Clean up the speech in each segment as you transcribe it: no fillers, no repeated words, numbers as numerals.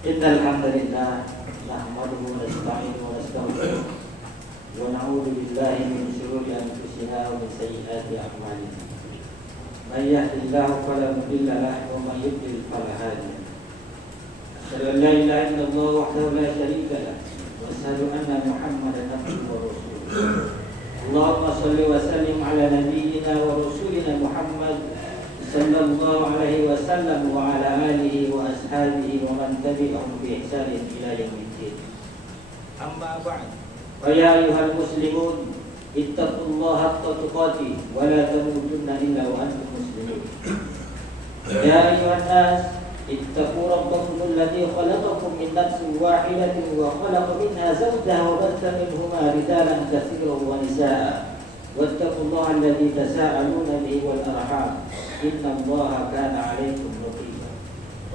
Innal hamdalillah nahmaduhu wa nasta'inuhu wa nastaghfiruh wa na'udzu billahi min shururi anfusina wa min sayyiati a'malina. May yahdihillahu fala mudilla lahu wa may yudlil fala hadiya lahu. Asyhadu an la ilaha illallah wahdahu la syarika lahu wa asyhadu anna Muhammadan abduhu wa rasuluh. Allahumma shalli wa sallim ala nabiyyina wa rasulina Muhammad sallallahu alaihi wasallam wa ala alihi wa ashabihi wa man tabi'ahum bi ihsanin ila yaumiddin. Amma ba'd. Fa ya ayyuhal muslimun ittaqullaha haqqa tuqatih wa la tamutunna illa wa antum muslimun. Ya ayyuhan nas ittaqu rabbakum alladhi khalaqakum min nafsin wahidatin wa khalaqa minha zawjaha wa batha minhuma rijalan katsiran wa nisaa'a. Wattaqullaha alladhi tasaaluna bihi wal arham. Inna Allaha kana 'alaikum raqiba.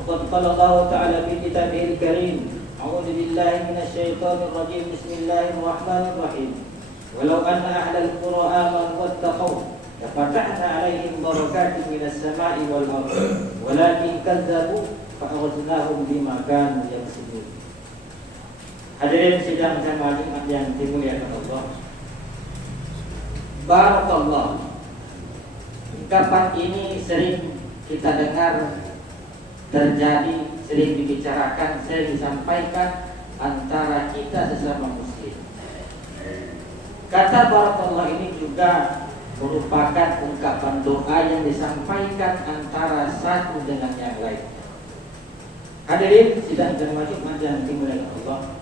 Waqad qala Allah ta'ala fi kitabihil karim, a'udzu billahi minasy syaithanir rajim. Bismillahirrahmanirrahim. Walau anna ahlal qura amanu wattaqaw lafatahna 'alaihim barakatin minas sama'i wal ardh walakin kadzdzabu fa'akhadnahum bima kanu yaksibun. Hadirin sidang jamaah Jumat yang dimuliakan Allah. Barakallah. Ungkapan ini sering kita dengar terjadi, sering dibicarakan, sering disampaikan antara kita sesama muslim. Kata barakallah ini juga merupakan ungkapan doa yang disampaikan antara satu dengan yang lain. Hadirin sidang jamaah Jumat yang dimuliakan Allah.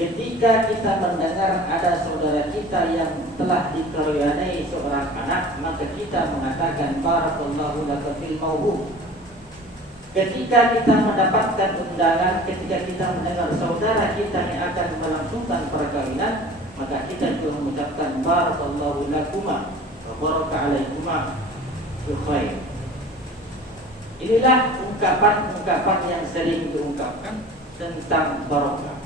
Ketika kita mendengar ada saudara kita yang telah dikaruniai seorang anak, maka kita mengatakan barakallahu laka fil mauhub. Ketika kita mendapatkan undangan, ketika kita mendengar saudara kita yang akan melangsungkan perkawinan, maka kita juga mengucapkan barakallahu lakuma wa baraka alaikuma fi khair. Inilah ungkapan-ungkapan yang sering diungkapkan tentang barakah.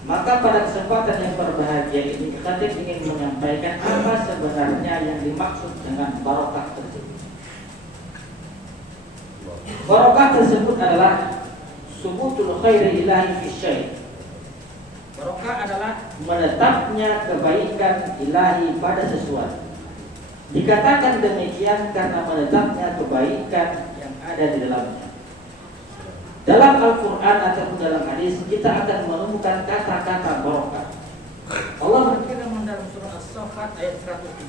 Maka pada kesempatan yang berbahagia ini Khatib ingin menyampaikan apa sebenarnya yang dimaksud dengan barokah tersebut. Barokah tersebut adalah subutul khairi ilahi fi syai'. Barokah adalah menetapnya kebaikan ilahi pada sesuatu. Dikatakan demikian karena menetapnya kebaikan yang ada di dalamnya. Dalam Al-Quran ataupun dalam hadis kita akan menemukan kata-kata barokah. Allah berfirman dalam surah As-Saffat ayat 113,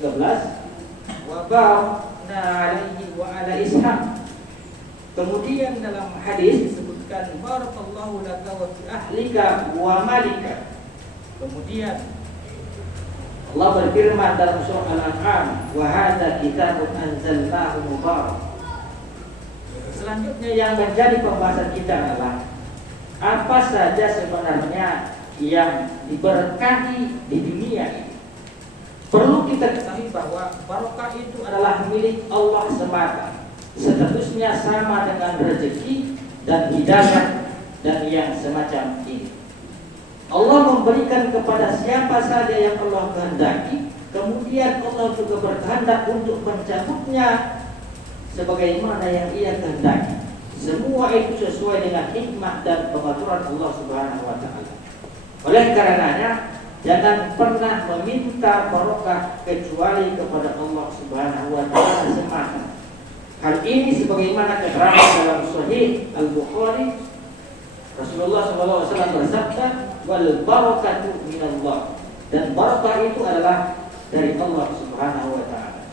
wa barakna alaihi wa ala Ishaq. Kemudian dalam hadis disebutkan barakallahu laka wa fi ahlika wa malika. Kemudian Allah berfirman dalam surah Al-An'am, wa hadza kitabun anzalnahu mubarak. Selanjutnya yang menjadi pembahasan kita adalah apa saja sebenarnya yang diberkahi di dunia ini. Perlu kita ketahui bahwa barokah itu adalah milik Allah semata. Statusnya sama dengan rezeki dan hidayah dan yang semacam ini. Allah memberikan kepada siapa saja yang Allah kehendaki. Kemudian Allah juga berkehendak untuk mencabutnya sebagaimana yang ia kehendaki. Semua itu sesuai dengan hikmah dan pengaturan Allah Subhanahu wa taala. Oleh karenanya, jangan pernah meminta barokah kecuali kepada Allah Subhanahu wa taala semata. Hal ini sebagaimana keterangan dalam Sahih Al-Bukhari, Rasulullah SAW bersabda, "Wal barakatu minallah." Dan barakah itu adalah dari Allah Subhanahu wa taala.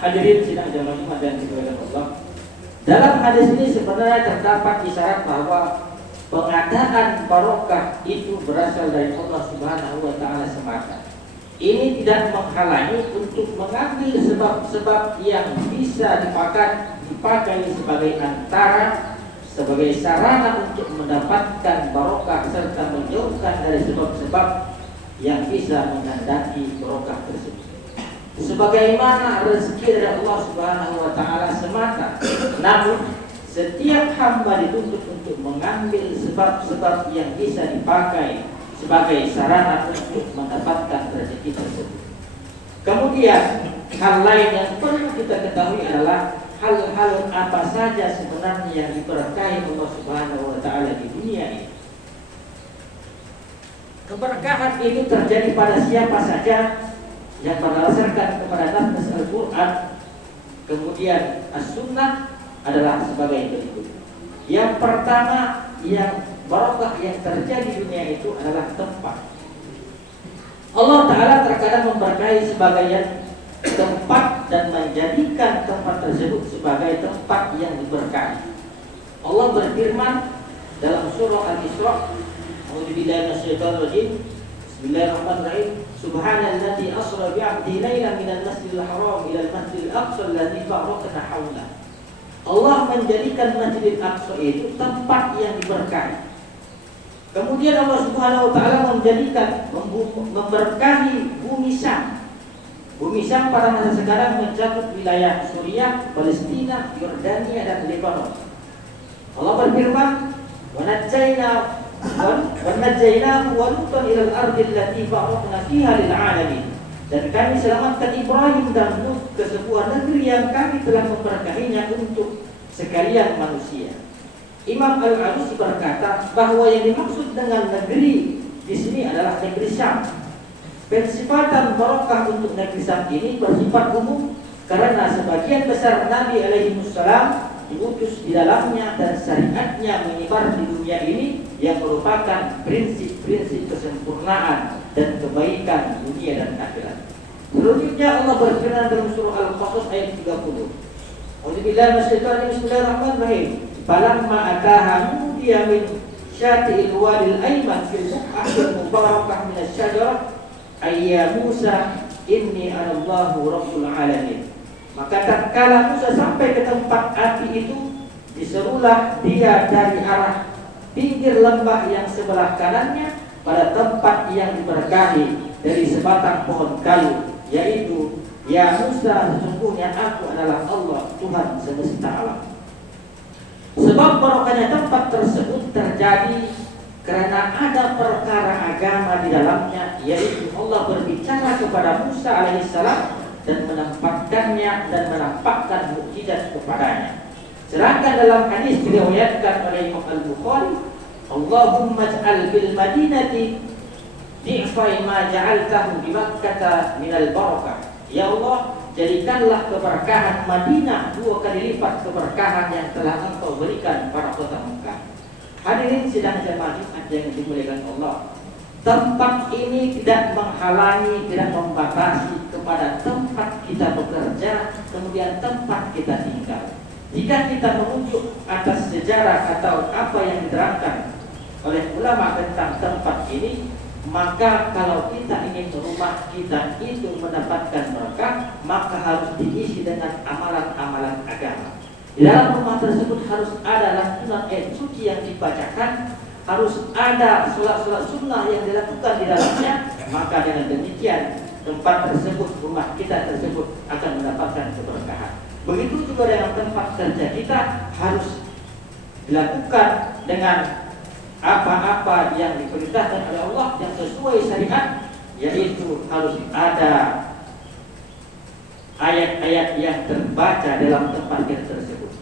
Hadirin sidang jamaah Jumat dan dimuliakan Allah. Dalam hadis ini sebenarnya terdapat isyarat bahwa pengadaan barokah itu berasal dari Allah Subhanahu wa taala semata. Ini tidak menghalangi untuk mengambil sebab-sebab yang bisa dipakai sebagai antara, sebagai sarana untuk mendapatkan barokah serta menjauhkan dari sebab-sebab yang bisa menghendaki barokah tersebut. Sebagaimana rezeki dari Allah Subhanahu wa taala semata. Namun setiap hamba dituntut untuk mengambil sebab-sebab yang bisa dipakai sebagai sarana untuk mendapatkan rezeki tersebut. Kemudian hal lain yang perlu kita ketahui adalah hal-hal apa saja sebenarnya yang diberkahi Allah Subhanahu wa taala di dunia ini. Keberkahan itu terjadi pada siapa saja yang berdasarkan kepada nas Al-Qur'an, kemudian As-Sunnah adalah sebagai berikut. Yang pertama, yang barokah yang terjadi di dunia itu adalah tempat. Allah Ta'ala terkadang memberkahi sebagian tempat dan menjadikan tempat tersebut sebagai tempat yang diberkahi. Allah berfirman dalam surah Al-Isra, A'udzubillahi minasyaitonir rajim. Bismillahirrahmanirrahim. Subhanalladzi asra bi'abdihi lailan minal masjidil haram ilal masjidil aqsa alladzi barakna hawlahu. Allah menjadikan Masjidil Aqsa itu tempat yang diberkahi. Kemudian Allah Subhanahu wa taala menjadikan memberkahi bumi Syam. Bumi Syam pada masa sekarang mencakup wilayah Suriah, Palestina, Yordania dan Lebanon. Allah berfirman, "Wa najjaynahu wa lutan ilal ardi allati barakna fiha lil 'alamin." Dan kami selamatkan Ibrahim dan Lut ke sebuah negeri yang kami telah memberkahinya untuk sekalian manusia. Imam Al-Alusi berkata bahwa yang dimaksud dengan negeri di sini adalah negeri Syam. Pensifatan barokah untuk negeri Syam ini bersifat umum karena sebagian besar Nabi alaihissalam diutus di dalamnya dan syariatnya menyebar di dunia ini yang merupakan prinsip-prinsip kesempurnaan dan kebaikan dunia dan akhirat. Selanjutnya Allah berfirman dalam surah Al-Qasas ayat 30. A'udzubillahi minasyaitonir rajim. Bismillahirrahmanirrahim. Falamma ataha nudiya min syati'il wadil ayman fil buq'atil mubarakah minasy syajarah ayya Musa inni anallahu rabbul alamin. Maka tatkala Musa sampai ke tempat api itu, diserulah dia dari arah pinggir lembah yang sebelah kanannya pada tempat yang diberkahi dari sebatang pohon kayu, yaitu, ya Musa, sesungguhnya aku adalah Allah, Tuhan semesta alam. Sebab barokahnya tempat tersebut terjadi karena ada perkara agama di dalamnya, yaitu Allah berbicara kepada Musa alaihissalam dan menempatkannya dan menampakkan mukjizat kepadanya. Sedangkan dalam hadis diriwayatkan oleh Imam Al-Bukhari, Allahumma ij'al bil madinati di'fai ma ja'altahu di Makkah minal barakah. Ya Allah, jadikanlah keberkahan Madinah 2 kali lipat keberkahan yang telah Engkau berikan pada kota Mekah. Hadirin sidang jemaah Jumat yang dimuliakan Allah, tempat ini tidak menghalangi, tidak membatasi kepada tempat kita bekerja, kemudian tempat kita tinggal. Jika kita merujuk atas sejarah atau apa yang diterangkan oleh ulama tentang tempat ini, maka kalau kita ingin rumah kita itu mendapatkan berkah, maka harus diisi dengan amalan-amalan agama. Di dalam rumah tersebut harus ada lantunan ayat suci yang dibacakan, harus ada sholat-sholat sunnah yang dilakukan di dalamnya. Maka dengan demikian tempat tersebut, rumah kita tersebut akan mendapatkan keberkahan. Begitu juga dengan tempat kerja kita, harus dilakukan dengan apa-apa yang diperintahkan oleh Allah yang sesuai syariat, yaitu harus ada ayat-ayat yang terbaca dalam tempat kita tersebut.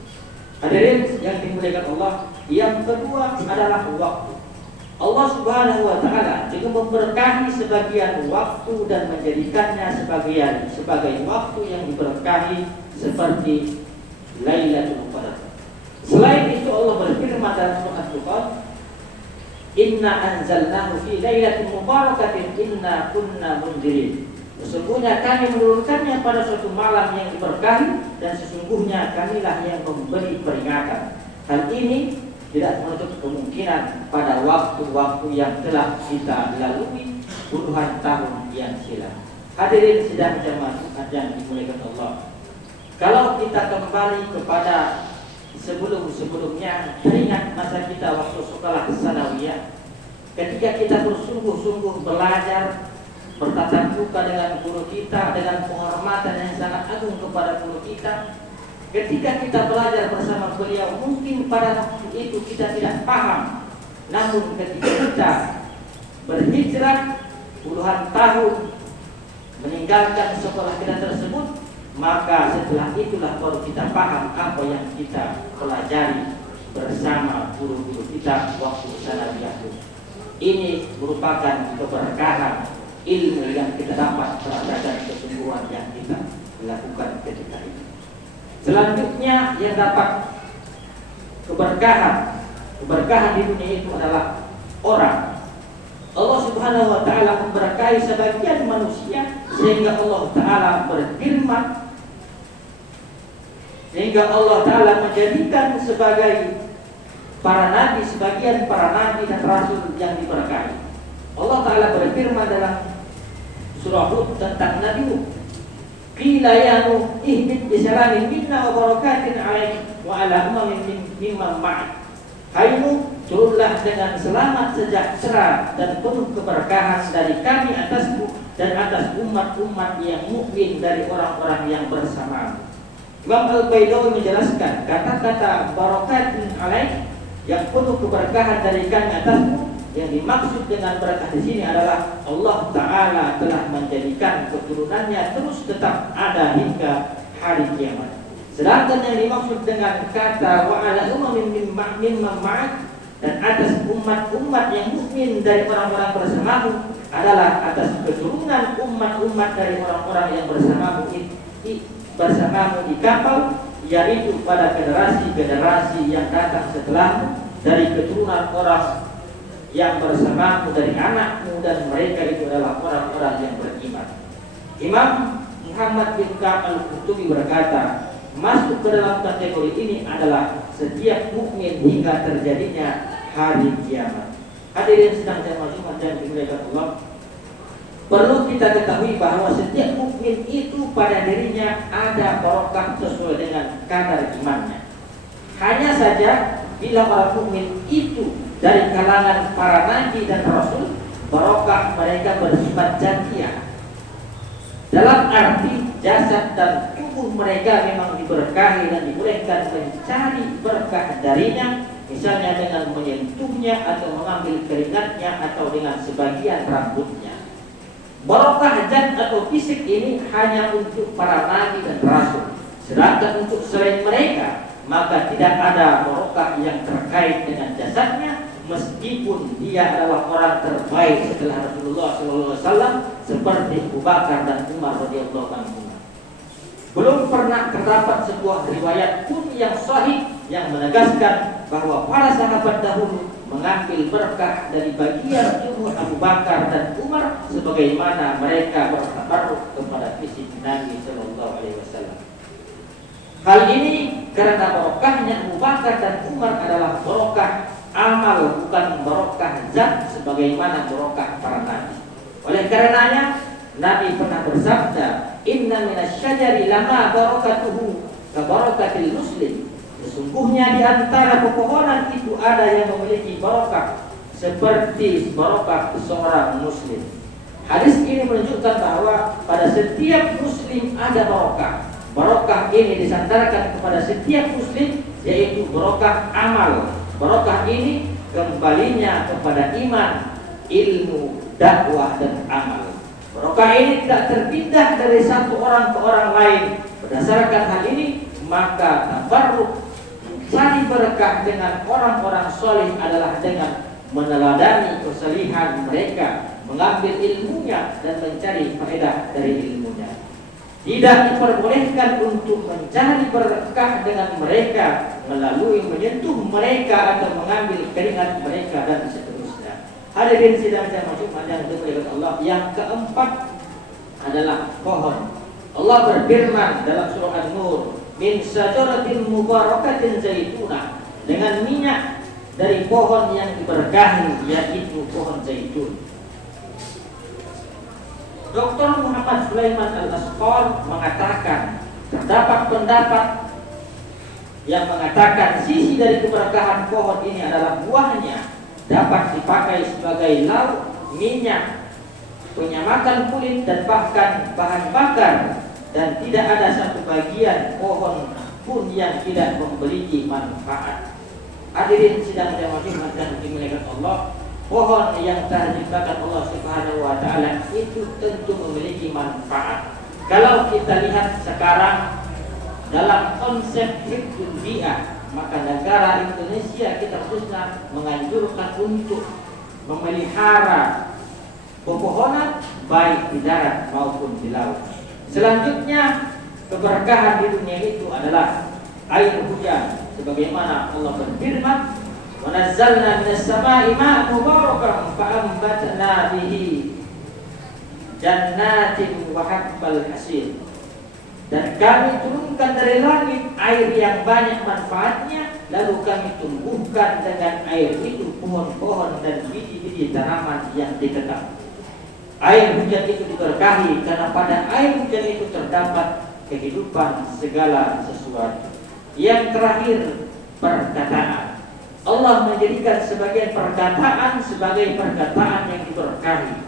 Hadirin yang dimuliakan Allah, yang kedua adalah waktu. Allah Subhanahu wa taala juga memberkahi sebagian waktu dan menjadikannya sebagai waktu yang diberkahi seperti Lailatul Qadar. Selain itu Allah berfirman dalam surah Al-Qur'an, Inna anzalnahu fi lailatin mubarakatin inna kunna mundirin. Sesungguhnya kami menurunkannya pada suatu malam yang diberkahi dan sesungguhnya kamilah yang memberi peringatan. Hal ini tidak menutup kemungkinan pada waktu-waktu yang telah kita lalui puluhan tahun yang silam. Hadirin sidang jemaah yang dimuliakan Allah, kalau kita kembali kepada sebelum-sebelumnya, teringat masa kita waktu sekolah sanawiyah, ketika kita bersungguh-sungguh belajar, bertatap muka dengan guru kita, dengan penghormatan yang sangat agung kepada guru kita. Ketika kita belajar bersama beliau, mungkin pada waktu itu kita tidak paham. Namun ketika kita berhijrah puluhan tahun meninggalkan sekolah kita tersebut, maka setelah itulah baru kita paham apa yang kita pelajari bersama guru-guru kita waktu sanawiyah. Ini merupakan keberkahan ilmu yang kita dapat berdasarkan kesungguhan yang kita lakukan ketika itu. Selanjutnya yang dapat keberkahan di dunia itu adalah orang. Allah Subhanahu wa taala memberkahi sebagian manusia sehingga Allah taala berfirman, sehingga Allah taala menjadikan sebagai para nabi, sebagian para nabi dan rasul yang diberkahi. Allah taala berfirman dalam surah Hud tentang Nabi Nuh, qila ya Nuh ihbit bisalamin minna wa barakatin 'alaik wa 'ala umamin mimman ma'ak. Hai Nuh, turunlah dengan selamat sejahtera dan penuh keberkahan dari kami atasmu dan atas umat-umat yang mukmin dari orang-orang yang bersamamu. Imam Al-Baidawi menjelaskan kata-kata barakatin 'alaik yang penuh keberkahan dari kami atasmu, yang dimaksud dengan berkah di sini adalah Allah Ta'ala telah menjadikan keturunannya terus tetap ada hingga hari kiamat. Sedangkan yang dimaksud dengan kata wa ala umamin mimman ma'ak dan atas umat-umat yang mukmin dari orang-orang bersamamu adalah atas keturunan umat-umat dari orang-orang yang bersamamu di kapal, yaitu pada generasi-generasi yang datang setelahmu dari keturunan orang yang bersamamu dari anakmu, dan mereka itu adalah orang-orang yang beriman. Imam Muhammad bin Ka'ab Al-Qutubi berkata, masuk ke dalam kategori ini adalah setiap mukmin hingga terjadinya hari kiamat. Hadirin sedang jamaah Jumat dan dimuliakan Allah, perlu kita ketahui bahwa setiap mukmin itu pada dirinya ada barokah sesuai dengan kadar imannya. Hanya saja bila orang mukmin itu dari kalangan para nabi dan rasul, barokah mereka bersifat jatiah. Dalam arti jasad dan tubuh mereka memang diberkahi dan dibolehkan mencari berkah darinya, misalnya dengan menyentuhnya atau mengambil keringatnya atau dengan sebagian rambutnya. Barokah zat atau fisik ini hanya untuk para nabi dan rasul. Sedangkan untuk selain mereka, maka tidak ada barokah yang terkait dengan jasadnya, meskipun dia adalah orang terbaik setelah Rasulullah SAW seperti Abu Bakar dan Umar radhiyallahu anhu. Belum pernah terdapat sebuah riwayat pun yang sahih yang menegaskan bahwa para sahabat dahulu mengambil berkah dari bagian tubuh Abu Bakar dan Umar sebagaimana mereka bertabarruk kepada fisik Nabi sallallahu alaihi wasallam. Hal ini karena barokahnya Abu Bakar dan Umar adalah barokah amal, bukan barokah zat sebagaimana barokah para nabi. Oleh karenanya Nabi pernah bersabda, inna minasyajari lama barakatuhu ka barakatil muslim. Sesungguhnya di antara pepohonan itu ada yang memiliki barokah seperti barokah seorang muslim. Hadis ini menunjukkan bahwa pada setiap muslim ada barokah. Barokah ini disandarkan kepada setiap muslim, yaitu barokah amal. Barokah ini kembalinya kepada iman, ilmu, dakwah dan amal. Barokah ini tidak terpindah dari satu orang ke orang lain. Berdasarkan hal ini, maka tabarruk mencari berkah dengan orang-orang soleh adalah dengan meneladani kesalihan mereka, mengambil ilmunya dan mencari faedah dari ilmunya. Tidak diperbolehkan untuk mencari berkah dengan mereka melalui menyentuh mereka atau mengambil keringat mereka dan seterusnya. Hadirin sidang jamaah Jumat yang dimuliakan Allah, yang keempat adalah pohon. Allah berfirman dalam surah An-Nur, min syajaratin mubarakatin zaitunah, dengan minyak dari pohon yang diberkahi, yaitu pohon zaitun. Dr. Muhammad Sulaiman Al-Asqar mengatakan terdapat pendapat yang mengatakan sisi dari keberkahan pohon ini adalah buahnya dapat dipakai sebagai lauk, minyak, penyamakan kulit dan bahkan bahan bakar, dan tidak ada satu bagian pohon pun yang tidak memiliki manfaat. Hadirin sidang jamaah Jumat dan dimuliakan Allah, pohon yang telah diciptakan Allah Subhanahu wa taala itu tentu memiliki manfaat. Kalau kita lihat sekarang dalam konsep hifdzul bi'ah, maka negara Indonesia kita khususnya menganjurkan untuk memelihara pepohonan baik di darat maupun di laut. Selanjutnya, keberkahan di dunia itu adalah air hujan, sebagaimana Allah berfirman, "Wa nazzalna minas sama'i ma'an mubarakan fa'ambatna bihi jannatin wa habbal hasid." Dan kami turunkan dari langit air yang banyak manfaatnya, lalu kami tumbuhkan dengan air itu pohon-pohon dan biji-biji tanaman yang dikekang. Air hujan itu diberkahi karena pada air hujan itu terdapat kehidupan segala sesuatu. Yang terakhir, perkataan. Allah menjadikan sebagian perkataan sebagai perkataan yang diberkahi.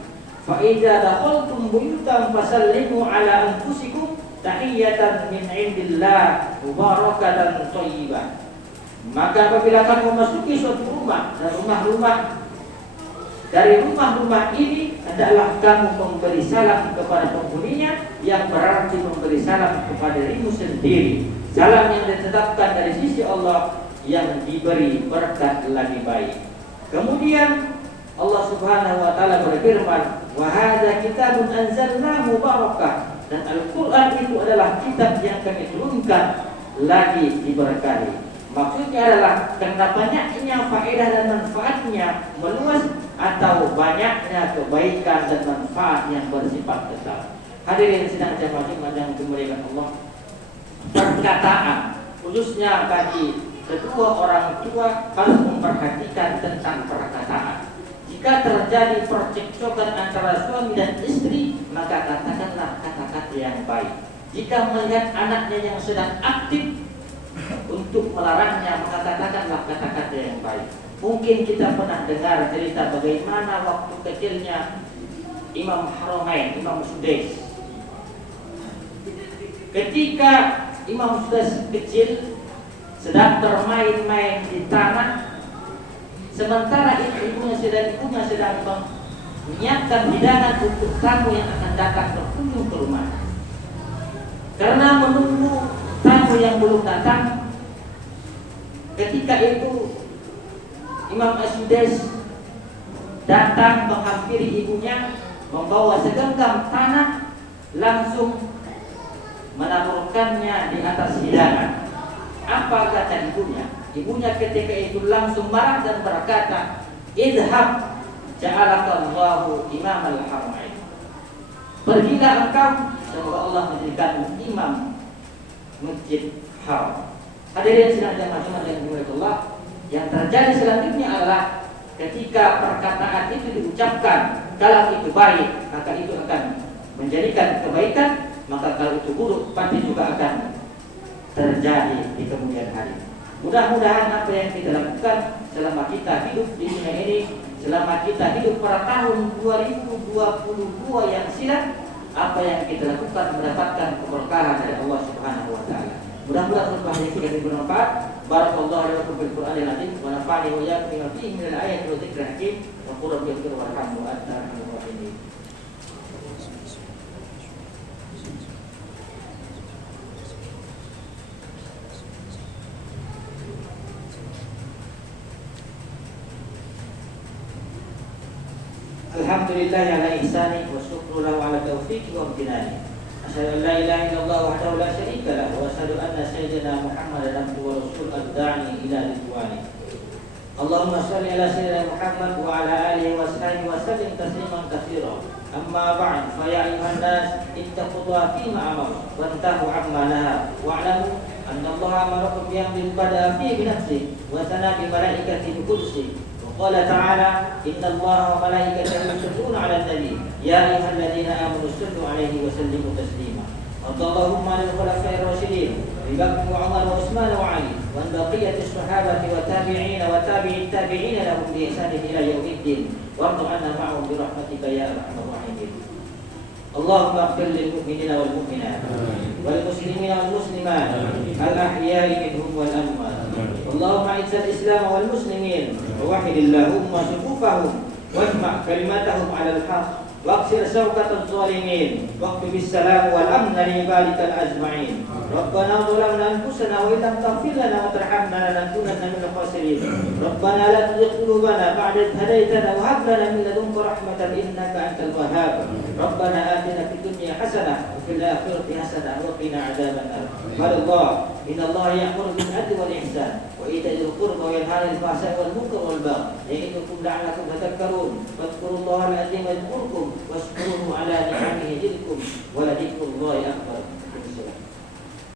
Fa idza dakhaltum buyutan fasallimu ala anfusikum tahiyatan min indillah mubarakatan thayyibah. Maka apabila kamu memasuki suatu rumah dan dari rumah-rumah ini, hendaklah kamu memberi salam kepada penghuninya, yang berarti memberi salam kepada dirimu sendiri. Salam yang ditetapkan dari sisi Allah yang diberi berkat lebih baik. Kemudian Allah Subhanahu wa taala berfirman, "Wa hadza kitabun anzalnahu mubarakah." Dan Al-Quran itu adalah kitab yang kami turunkan lagi diberkahi. Maksudnya adalah karena banyaknya faedah dan manfaatnya meluas, atau banyaknya kebaikan dan manfaat yang bersifat besar. Hadirin sedang saya maksud yang dimuliakan Allah, perkataan khususnya bagi kedua orang tua harus memperhatikan tentang perkataan. Jika terjadi percekcokan antara suami dan istri, maka katakanlah kata-kata yang baik. Jika melihat anaknya yang sedang aktif untuk melarangnya, maka katakanlah kata-kata yang baik. Mungkin kita pernah dengar cerita bagaimana waktu kecilnya Imam Haramain, Imam Sudais. Ketika Imam Sudais kecil sedang bermain-main di tanah, sementara ibunya sedang menyiapkan hidangan untuk tamu yang akan datang berkunjung ke rumah. Karena menunggu tamu yang belum datang, ketika itu Imam As-Sudais datang menghampiri ibunya, membawa segenggam tanah, langsung menaburkannya di atas hidangan. Apa kata ibunya? Ibunya ketika itu langsung marah dan berkata, "Idhab ja'alakallahu imam al-haramain." Pergilah engkau, semoga Allah menjadikan imam Masjid Haram. Hadirin sedang macam yang dimuliakan Allah, yang terjadi selanjutnya adalah ketika perkataan itu diucapkan, kalau itu baik maka itu akan menjadikan kebaikan, maka kalau itu buruk pasti juga akan terjadi di kemudian hari. Mudah-mudahan apa yang kita lakukan selama kita hidup di dunia ini, selama kita hidup pada tahun 2022 yang silam, apa yang kita lakukan mendapatkan keberkahan dari Allah Subhanahu wa taala. Mudah-mudahan khutbah ini sudah bermanfaat. Barakallahu li wa lakum bil Qur'anil azim wa nafa'ani wa iyyakum bima fihi min al-ayati wa dzikril hakim wa qul rabbi ighfir warhamhu wa anta arhamur rahimin. Alhamdulillah ala ihsani wa syukru lahu ala taufiqi wa amtinani. Asyhadu an la ilaha illallah wahdahu la syarika lahu wa asyhadu anna sayyidina Muhammadan abduhu wa rasuluhu ad-da'i ila ridwani. Allahumma shalli ala sayyidina Muhammad wa ala alihi wa sahbihi wa sallim tasliman katsiran. Amma ba'd, fa ya ayyuhan nas ittaqullaha fima amara wa antahu amma naha wa'lamu anna Allah amarakum bi amrin bada'a fihi bi nafsihi wa sana bi malaikatihi bi qudsihi. قال تعالى إن الله وملائكته يصلون على النبي يا أيها الذين آمنوا صلوا عليه وسلموا تسليما. اللهم على الخلفاء الراشدين أبي بكر وعمر وعثمان وعلي وعن بقية الصحابة والتابعين وتابع التابعين لهم بإحسان إلى يوم الدين وارض عنا معهم برحمتك يا أرحم الراحمين. اللهم اغفر للمؤمنين والمؤمنات والمسلمين والمسلمات الأحياء منهم والأموات. اللهم اعز الإسلام والمسلمين ووحد اللهم صفوفهم واجمع كلمتهم على الحق واكسر شوكة الظالمين واكتب السلام والأمن لعبادك الأجمعين. ربنا ظلمنا أنفسنا وإن لم تغفر لنا وترحمنا لنكونن من الخاسرين. ربنا لا تزغ قلوبنا بعد إذ هديتنا وهب لنا من لدنك رحمة إنك أنت الوهاب. ربنا آتنا في الدنيا حسنة وفي الآخرة حسنة وقنا عذاب النار. قال الله إن الله يأمر بالعدل والإحسان وإيتاء ذي القربى وينهى عن الفحشاء والمنكر والبغي يعظكم لعلكم تذكرون. فاذكروا الله العظيم يذكركم